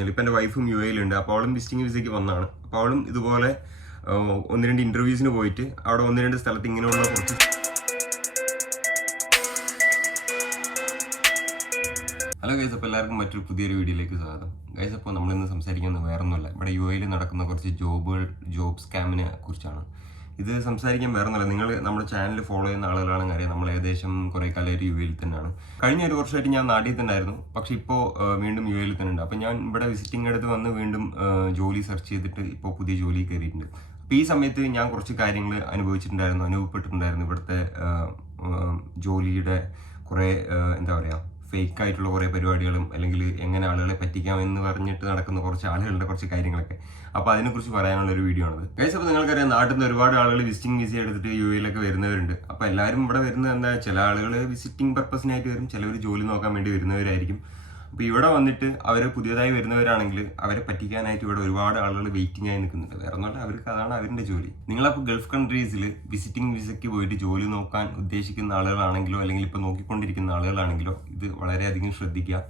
ഇപ്പം എന്റെ വൈഫും യു എയിലുണ്ട് അപ്പോൾ അവളും വിസിറ്റിംഗ് വിസയ്ക്ക് വന്നതാണ് അപ്പോൾ അവളും ഇതുപോലെ ഒന്ന് രണ്ട് ഇന്റർവ്യൂസിന് പോയിട്ട് അവിടെ ഒന്ന് രണ്ട് സ്ഥലത്ത് ഇങ്ങനെയുള്ള കുറച്ച് ഹലോ ഗൈസ് അപ്പോൾ എല്ലാവർക്കും മറ്റൊരു പുതിയൊരു വീഡിയോയിലേക്ക് സ്വാഗതം. ഗൈസ് അപ്പോൾ നമ്മളിന്ന് സംസാരിക്കുന്നത് വേറൊന്നുമല്ല. ഇവിടെ യു എയിൽ നടക്കുന്ന കുറച്ച് ജോബുകൾ ജോബ് സ്കാമിനെ കുറിച്ചാണ്. ഇത് സംസാരിക്കാൻ വേറെ നല്ല നിങ്ങൾ നമ്മുടെ ചാനൽ ഫോളോ ചെയ്യുന്ന ആളുകളാണെങ്കിൽ അറിയാം. നമ്മൾ ഏകദേശം കുറേ ഒരു യു എയിൽ തന്നെയാണ്. കഴിഞ്ഞ ഒരു വർഷമായിട്ട് ഞാൻ നാട്ടിൽ തന്നെ ആയിരുന്നു പക്ഷേ ഇപ്പോൾ വീണ്ടും യു എയിൽ തന്നെ ഉണ്ട് അപ്പോൾ ഞാൻ ഇവിടെ വിസിറ്റിംഗ് എടുത്ത് വന്ന് വീണ്ടും ജോലി സെർച്ച് ചെയ്തിട്ട് ഇപ്പോൾ പുതിയ ജോലി കയറിയിട്ടുണ്ട്. അപ്പോൾ ഈ സമയത്ത് ഞാൻ കുറച്ച് കാര്യങ്ങൾ അനുഭവിച്ചിട്ടുണ്ടായിരുന്നു അനുഭവപ്പെട്ടിട്ടുണ്ടായിരുന്നു. ഇവിടുത്തെ ജോലിയുടെ കുറേ എന്താ പറയുക ഫേക്ക് ആയിട്ടുള്ള കുറേ പരിപാടികളും അല്ലെങ്കിൽ എങ്ങനെ ആളുകളെ പറ്റിക്കാം എന്ന് പറഞ്ഞിട്ട് നടക്കുന്ന കുറച്ച് ആളുകളുടെ കുറച്ച് കാര്യങ്ങളൊക്കെ. അപ്പോൾ അതിനെക്കുറിച്ച് പറയാനുള്ള ഒരു വീഡിയോ ആണ് കഴിച്ചപ്പോൾ അപ്പോൾ നിങ്ങൾക്കറിയാം നാട്ടിൽ നിന്ന് ഒരുപാട് ആളുകൾ വിസിറ്റിംഗ് വിസ എടുത്തിട്ട് യു എയിലൊക്കെ വരുന്നവരുണ്ട്. അപ്പോൾ എല്ലാവരും ഇവിടെ വരുന്നത് എന്താ? ചില ആളുകൾ വിസിറ്റിംഗ് പർപ്പസിനായിട്ട് വരും. ചിലവർ ജോലി നോക്കാൻ വേണ്ടി വരുന്നവരായിരിക്കും. അപ്പോൾ ഇവിടെ വന്നിട്ട് അവർ പുതിയതായി വരുന്നവരാണെങ്കിൽ അവരെ പറ്റിക്കാനായിട്ട് ഇവിടെ ഒരുപാട് ആളുകൾ വെയിറ്റിംഗ് ആയി നിൽക്കുന്നുണ്ട്. വേറെ ഒന്നുമല്ല അവർക്ക് അതാണ് അവരുടെ ജോലി. നിങ്ങളപ്പോൾ ഗൾഫ് കൺട്രീസിൽ വിസിറ്റിംഗ് വിസയ്ക്ക് പോയിട്ട് ജോലി നോക്കാൻ ഉദ്ദേശിക്കുന്ന ആളുകളാണെങ്കിലോ അല്ലെങ്കിൽ ഇപ്പോൾ നോക്കിക്കൊണ്ടിരിക്കുന്ന ആളുകളാണെങ്കിലോ ഇത് വളരെയധികം ശ്രദ്ധിക്കുക.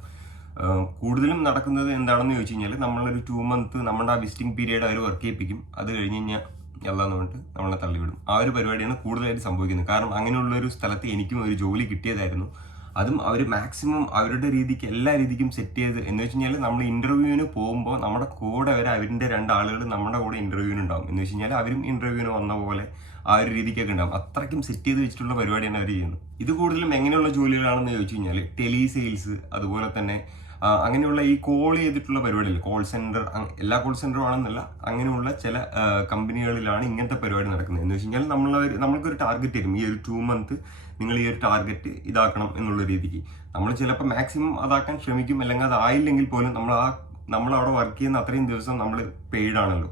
കൂടുതലും നടക്കുന്നത് എന്താണെന്ന് ചോദിച്ചു കഴിഞ്ഞാൽ നമ്മളൊരു ടു മന്ത് നമ്മുടെ ആ വിസിറ്റിംഗ് പീരീഡ് അവർ വർക്ക് ചെയ്യിപ്പിക്കും. അത് കഴിഞ്ഞ് കഴിഞ്ഞാൽ എല്ലാന്ന് പറഞ്ഞിട്ട് നമ്മളെ തള്ളിവിടും. ആ ഒരു പരിപാടിയാണ് കൂടുതലായിട്ട് സംഭവിക്കുന്നത്. കാരണം അങ്ങനെയുള്ള ഒരു സ്ഥലത്ത് എനിക്കും ഒരു ജോലി കിട്ടിയതായിരുന്നു. അതും അവർ മാക്സിമം അവരുടെ രീതിക്ക് എല്ലാ രീതിക്കും സെറ്റ് ചെയ്ത് എന്ന് വെച്ച് കഴിഞ്ഞാൽ നമ്മൾ ഇന്റർവ്യൂവിന് പോകുമ്പോൾ നമ്മുടെ കൂടെ വരെ അവരിന്റെ രണ്ടാളുകൾ നമ്മുടെ കൂടെ ഇന്റർവ്യൂവിന് ഉണ്ടാവും. എന്ന് വെച്ച് കഴിഞ്ഞാൽ അവരും ഇന്റർവ്യൂവിന് വന്ന പോലെ ആ ഒരു രീതിക്കൊക്കെ ഉണ്ടാവും. അത്രയ്ക്കും സെറ്റ് ചെയ്ത് വെച്ചിട്ടുള്ള പരിപാടിയാണ് അവർ ചെയ്യുന്നത് ഇത് കൂടുതലും എങ്ങനെയുള്ള ജോലികളാണെന്ന് ചോദിച്ചു കഴിഞ്ഞാൽ ടെലി സെയിൽസ് അതുപോലെ തന്നെ അങ്ങനെയുള്ള ഈ കോൾ ചെയ്തിട്ടുള്ള പരിപാടികൾ കോൾ സെന്റർ എല്ലാ കോൾ സെന്ററും ആണെന്നല്ല അങ്ങനെയുള്ള ചില കമ്പനികളിലാണ് ഇങ്ങനത്തെ പരിപാടി നടക്കുന്നത്. എന്ന് വെച്ച് കഴിഞ്ഞാൽ നമ്മൾ നമ്മൾക്കൊരു ടാർഗറ്റ് തരും. ഈ ഒരു ടു മന്ത് നിങ്ങൾ ഈ ഒരു ടാർഗറ്റ് ഇതാക്കണം എന്നുള്ള രീതിക്ക്. നമ്മൾ ചിലപ്പോൾ മാക്സിമം അതാക്കാൻ ശ്രമിക്കും. അല്ലെങ്കിൽ അതായില്ലെങ്കിൽ പോലും നമ്മൾ ആ നമ്മൾ അവിടെ വർക്ക് ചെയ്യുന്ന അത്രയും ദിവസം നമ്മൾ പെയ്ഡ് ആണല്ലോ.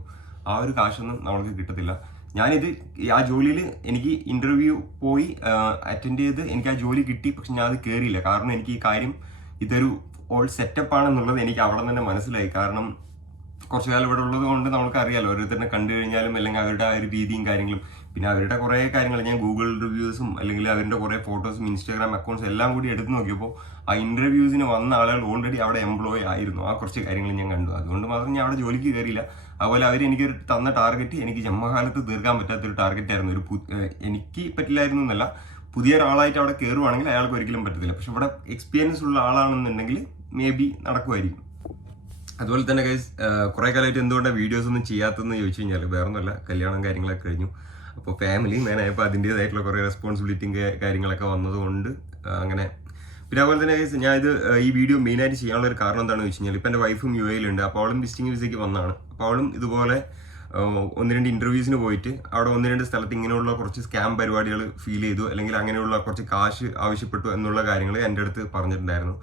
ആ ഒരു കാശൊന്നും നമ്മൾക്ക് കിട്ടത്തില്ല. ഞാനിത് ആ ജോലിയിൽ എനിക്ക് ഇന്റർവ്യൂ പോയി അറ്റൻഡ് ചെയ്ത് എനിക്ക് ആ ജോലി കിട്ടി. പക്ഷെ ഞാൻ അത് കയറിയില്ല കാരണം എനിക്ക് ഈ കാര്യം ഇതൊരു ഓൾ സെറ്റപ്പ് ആണെന്നുള്ളത് എനിക്ക് അവിടെ തന്നെ മനസ്സിലായി. കാരണം കുറച്ചു കാലം ഇവിടെ ഉള്ളത് കൊണ്ട് നമുക്ക് അറിയാലോ ഓരോരുത്തരെ കണ്ടു കഴിഞ്ഞാലും അല്ലെങ്കിൽ അവരുടെ ആ ഒരു രീതിയും കാര്യങ്ങളും. പിന്നെ അവരുടെ കുറേ കാര്യങ്ങൾ ഞാൻ ഗൂഗിൾ റിവ്യൂസും അല്ലെങ്കിൽ അവരുടെ കുറേ ഫോട്ടോസും ഇൻസ്റ്റാഗ്രാം അക്കൗണ്ട്സും എല്ലാം കൂടി എടുത്ത് നോക്കിയപ്പോൾ ആ ഇന്റർവ്യൂസിന് വന്ന ആളുകൾ ഓൾറെഡി അവിടെ എംപ്ലോയി ആയിരുന്നു. ആ കുറച്ച് കാര്യങ്ങൾ ഞാൻ കണ്ടു. അതുകൊണ്ട് മാത്രം ഞാൻ അവിടെ ജോലിക്ക് കയറിയില്ല. അതുപോലെ അവർ എനിക്ക് തന്ന ടാർഗറ്റ് എനിക്ക് ജന്മകാലത്ത് തീർക്കാൻ പറ്റാത്തൊരു ടാർഗറ്റ് ആയിരുന്നു. ഒരു എനിക്ക് പറ്റില്ലായിരുന്നു എന്നല്ല പുതിയ ഒരാളായിട്ട് അവിടെ കയറുവാണെങ്കിൽ അയാൾക്ക് ഒരിക്കലും പറ്റത്തില്ല. പക്ഷെ ഇവിടെ എക്സ്പീരിയൻസ് ഉള്ള ആളാണെന്നുണ്ടെങ്കിൽ മേ ബി നടക്കുമായിരിക്കും. അതുപോലെ തന്നെ കൈസ് കുറേ കാലമായിട്ട് എന്തുകൊണ്ടാണ് വീഡിയോസ് ഒന്നും ചെയ്യാത്തതെന്ന് ചോദിച്ചു കഴിഞ്ഞാൽ വേറൊന്നുമല്ല കല്യാണം കാര്യങ്ങളൊക്കെ കഴിഞ്ഞു. അപ്പോൾ ഫാമിലി മേനായപ്പോൾ അതിന്റെതായിട്ടുള്ള കുറേ റെസ്പോൺസിബിലിറ്റിയും കാര്യങ്ങളൊക്കെ വന്നതുകൊണ്ട് അങ്ങനെ. പിന്നെ അതുപോലെ തന്നെ കൈസ് ഞാൻ ഇത് ഈ വീഡിയോ മെയിനായിട്ട് ചെയ്യാനുള്ള ഒരു കാരണം എന്താണെന്ന് വെച്ച് കഴിഞ്ഞാൽ ഇപ്പം എന്റെ വൈഫും യു എയിലുണ്ട് അപ്പോൾ അവളും വിസിറ്റിംഗ് വിസയ്ക്ക് വന്നതാണ് അപ്പോൾ അവളും ഇതുപോലെ ഒന്ന് രണ്ട് ഇന്റർവ്യൂസിന് പോയിട്ട് അവിടെ ഒന്ന് രണ്ട് സ്ഥലത്ത് ഇങ്ങനെയുള്ള കുറച്ച് സ്കാം പരിപാടികൾ ഫീൽ ചെയ്തു. അല്ലെങ്കിൽ അങ്ങനെയുള്ള കുറച്ച് കാശ് ആവശ്യപ്പെട്ടു എന്നുള്ള കാര്യങ്ങൾ എന്റെ അടുത്ത് പറഞ്ഞിട്ടുണ്ടായിരുന്നു.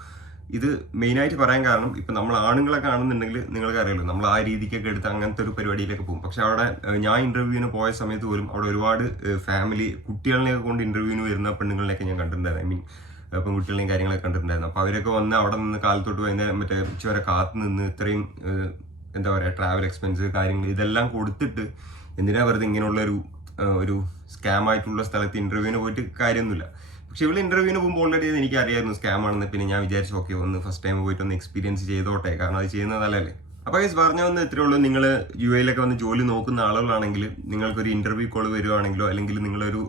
ഇത് മെയിനായിട്ട് പറയാൻ കാരണം ഇപ്പം നമ്മൾ ആണുങ്ങളെ കാണുന്നുണ്ടെങ്കിൽ നിങ്ങൾക്ക് അറിയാലോ നമ്മൾ ആ രീതിക്കൊക്കെ എടുത്ത് അങ്ങനത്തെ ഒരു പരിപാടിയിലേക്ക് പോകും. പക്ഷെ അവിടെ ഞാൻ ഇന്റർവ്യൂവിന് പോയ സമയത്ത് പോലും അവിടെ ഒരുപാട് ഫാമിലി കുട്ടികളെയൊക്കെ കൊണ്ട് ഇന്റർവ്യൂവിന് വരുന്ന പെണ്ണുങ്ങളിലൊക്കെ ഞാൻ കണ്ടിട്ടുണ്ടായിരുന്നു. ഐ മീൻ പെൺകുട്ടികളെയും കാര്യങ്ങളൊക്കെ കണ്ടിട്ടുണ്ടായിരുന്നു. അപ്പോൾ അവരൊക്കെ വന്ന് അവിടെ നിന്ന് കാലത്തോട്ട് വൈകുന്നേരം മറ്റേ ഉച്ചവരെ കാത്തു നിന്ന് ഇത്രയും എന്താ പറയുക ട്രാവൽ എക്സ്പെൻസ് കാര്യങ്ങൾ ഇതെല്ലാം കൊടുത്തിട്ട് എന്തിനാ വെറുതെ ഇങ്ങനെയുള്ള ഒരു ഒരു സ്കാം ആയിട്ടുള്ള സ്ഥലത്ത് ഇന്റർവ്യൂവിന് പോയിട്ട് കാര്യമൊന്നുമില്ല. പക്ഷെ ഇവിടെ ഇന്റർവ്യൂവിന് പോകുമ്പോൾ ഓൾറെഡി എനിക്ക് അറിയായിരുന്നു സ്കാം ആണെന്ന്. പിന്നെ ഞാൻ വിചാരിച്ചു ഓക്കെ ഒന്ന് ഫസ്റ്റ് ടൈം പോയിട്ട് ഒന്ന് എക്സ്പീരിയൻസ് ചെയ്തോട്ടെ. കാരണം അത് ചെയ്യുന്നത് നല്ലതല്ലേ? അപ്പോൾ ഗൈസ് പറഞ്ഞു വന്ന് ഇത്രേ ഉള്ളൂ. നിങ്ങൾ യു എയിലൊക്കെ വന്ന് ജോലി നോക്കുന്ന ആളുകളാണെങ്കിൽ നിങ്ങൾക്കൊരു ഇന്റർവ്യൂ കോൾ വരുവാണെങ്കിലോ അല്ലെങ്കിൽ നിങ്ങളൊരു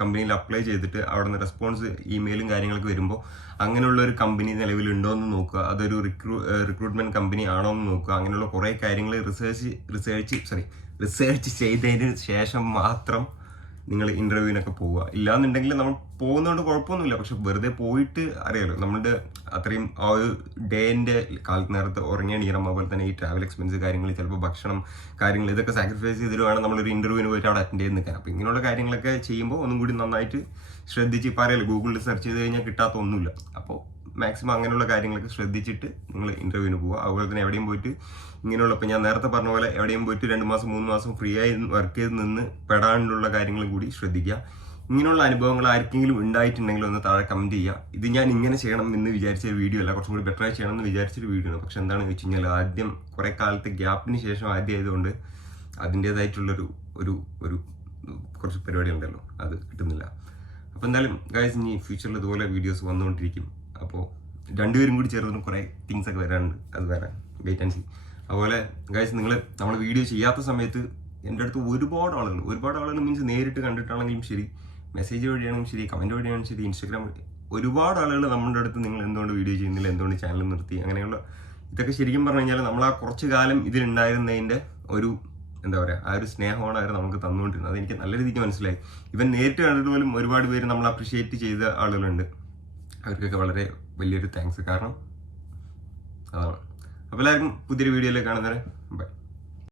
കമ്പനിയിൽ അപ്ലൈ ചെയ്തിട്ട് അവിടെ നിന്ന് റെസ്പോൺസ് ഇമെയിലും കാര്യങ്ങളൊക്കെ വരുമ്പോൾ അങ്ങനെയുള്ള ഒരു കമ്പനി നിലവിലുണ്ടോ എന്ന് നോക്കുക. അതൊരു റിക്രൂ റിക്രൂട്ട്മെന്റ് കമ്പനി ആണോ എന്ന് നോക്കുക. അങ്ങനെയുള്ള കുറേ കാര്യങ്ങൾ റിസേർച്ച് റിസേർച്ച് സോറി റിസേർച്ച് ചെയ്തതിന് ശേഷം മാത്രം നിങ്ങൾ ഇന്റർവ്യൂവിനൊക്കെ പോവുക. ഇല്ലാന്നുണ്ടെങ്കിൽ നമ്മൾ പോകുന്നതുകൊണ്ട് കുഴപ്പമൊന്നുമില്ല. പക്ഷെ വെറുതെ പോയിട്ട് അറിയാലോ നമ്മളുടെ അത്രയും ആ ഒരു ഡേന്റെ കാലത്ത് നേരത്തെ ഉറങ്ങിയ എണീറം അതുപോലെ തന്നെ ഈ ട്രാവൽ എക്സ്പെൻസ് കാര്യങ്ങൾ ചിലപ്പോൾ ഭക്ഷണം കാര്യങ്ങൾ ഇതൊക്കെ സാക്രിഫൈസ് ചെയ്തിട്ട് നമ്മളൊരു ഇന്റർവ്യൂവിന് പോയിട്ട് അവിടെ അറ്റൻഡ് ചെയ്ത് നിൽക്കാൻ. അപ്പോൾ ഇങ്ങനെയുള്ള കാര്യങ്ങളൊക്കെ ചെയ്യുമ്പോൾ ഒന്നും കൂടി നന്നായിട്ട് ശ്രദ്ധിച്ച് ഇപ്പോൾ അറിയാലോ ഗൂഗിളിൽ സെർച്ച് ചെയ്ത് കഴിഞ്ഞാൽ കിട്ടാത്ത ഒന്നുമില്ല അപ്പോൾ മാക്സിമം അങ്ങനെയുള്ള കാര്യങ്ങളൊക്കെ ശ്രദ്ധിച്ചിട്ട് നിങ്ങൾ ഇന്റർവ്യൂവിന് പോവുക. അതുപോലെ തന്നെ എവിടെയും പോയിട്ട് ഇങ്ങനെയുള്ള ഇപ്പം ഞാൻ നേരത്തെ പറഞ്ഞ പോലെ എവിടെയും പോയിട്ട് രണ്ട് മാസം മൂന്ന് മാസം ഫ്രീ ആയി വർക്ക് ചെയ്ത് നിന്ന് പെടാനുള്ള കാര്യങ്ങൾ കൂടി ശ്രദ്ധിക്കുക. ഇങ്ങനെയുള്ള അനുഭവങ്ങൾ ആർക്കെങ്കിലും ഉണ്ടായിട്ടുണ്ടെങ്കിൽ ഒന്ന് താഴെ കമന്റ് ചെയ്യുക. ഇത് ഞാൻ ഇങ്ങനെ ചെയ്യണം എന്ന് വിചാരിച്ച ഒരു വീഡിയോ അല്ല. കുറച്ചും കൂടി ബെറ്റർ ആയി ചെയ്യണം എന്ന് വിചാരിച്ചൊരു വീഡിയോ ആണ്. പക്ഷെ എന്താണെന്ന് വെച്ച് കഴിഞ്ഞാൽ ആദ്യം കുറേ കാലത്തെ ഗ്യാപ്പിന് ശേഷം ആദ്യം ആയതുകൊണ്ട് അതിന്റെതായിട്ടുള്ളൊരു ഒരു ഒരു കുറച്ച് പരിപാടി ഉണ്ടല്ലോ അത് കിട്ടുന്നില്ല. അപ്പോൾ എന്തായാലും ഗായ്സ് ഇനി ഫ്യൂച്ചറിൽ ഇതുപോലെ വീഡിയോസ് വന്നുകൊണ്ടിരിക്കും. അപ്പോൾ രണ്ടുപേരും കൂടി ചേർന്ന് കുറേ തിങ്സ് ഒക്കെ വരാനുണ്ട് അത് വരാൻ വെയിറ്റ് ആൻഡ് സി അതുപോലെ ഗൈസ് നിങ്ങൾ നമ്മൾ വീഡിയോ ചെയ്യാത്ത സമയത്ത് എന്റെ അടുത്ത് ഒരുപാട് ആളുകൾ ഒരുപാട് ആളുകൾ മീൻസ് നേരിട്ട് കണ്ടിട്ടാണെങ്കിലും ശരി മെസ്സേജ് വഴിയാണെങ്കിലും ശരി കമന്റ് വഴിയാണെങ്കിലും ശരി ഇൻസ്റ്റാഗ്രാം വഴി ഒരുപാട് ആളുകൾ നമ്മുടെ അടുത്ത് നിങ്ങൾ എന്തുകൊണ്ട് വീഡിയോ ചെയ്യുന്നില്ല എന്തുകൊണ്ട് ചാനൽ നിർത്തി അങ്ങനെയുള്ള ഇതൊക്കെ ശരിക്കും പറഞ്ഞു കഴിഞ്ഞാൽ നമ്മൾ ആ കുറച്ച് കാലം ഇതിലുണ്ടായിരുന്നതിന്റെ ഒരു എന്താ പറയുക ആ ഒരു സ്നേഹമാണ് അവർ നമുക്ക് തന്നുകൊണ്ടിരുന്നത്. അതെനിക്ക് നല്ല രീതിക്ക് മനസ്സിലായി. ഇവൻ നേരിട്ട് കണ്ടിട്ട് പോലും ഒരുപാട് പേര് നമ്മൾ അപ്രിഷിയേറ്റ് ചെയ്ത ആളുകളുണ്ട്. അവർക്കൊക്കെ വളരെ വലിയൊരു താങ്ക്സ് കാരണം. അതാണ്. അപ്പോൾ എല്ലാവർക്കും പുതിയൊരു വീഡിയോയിലേക്ക് കാണുന്നവരെ ബൈ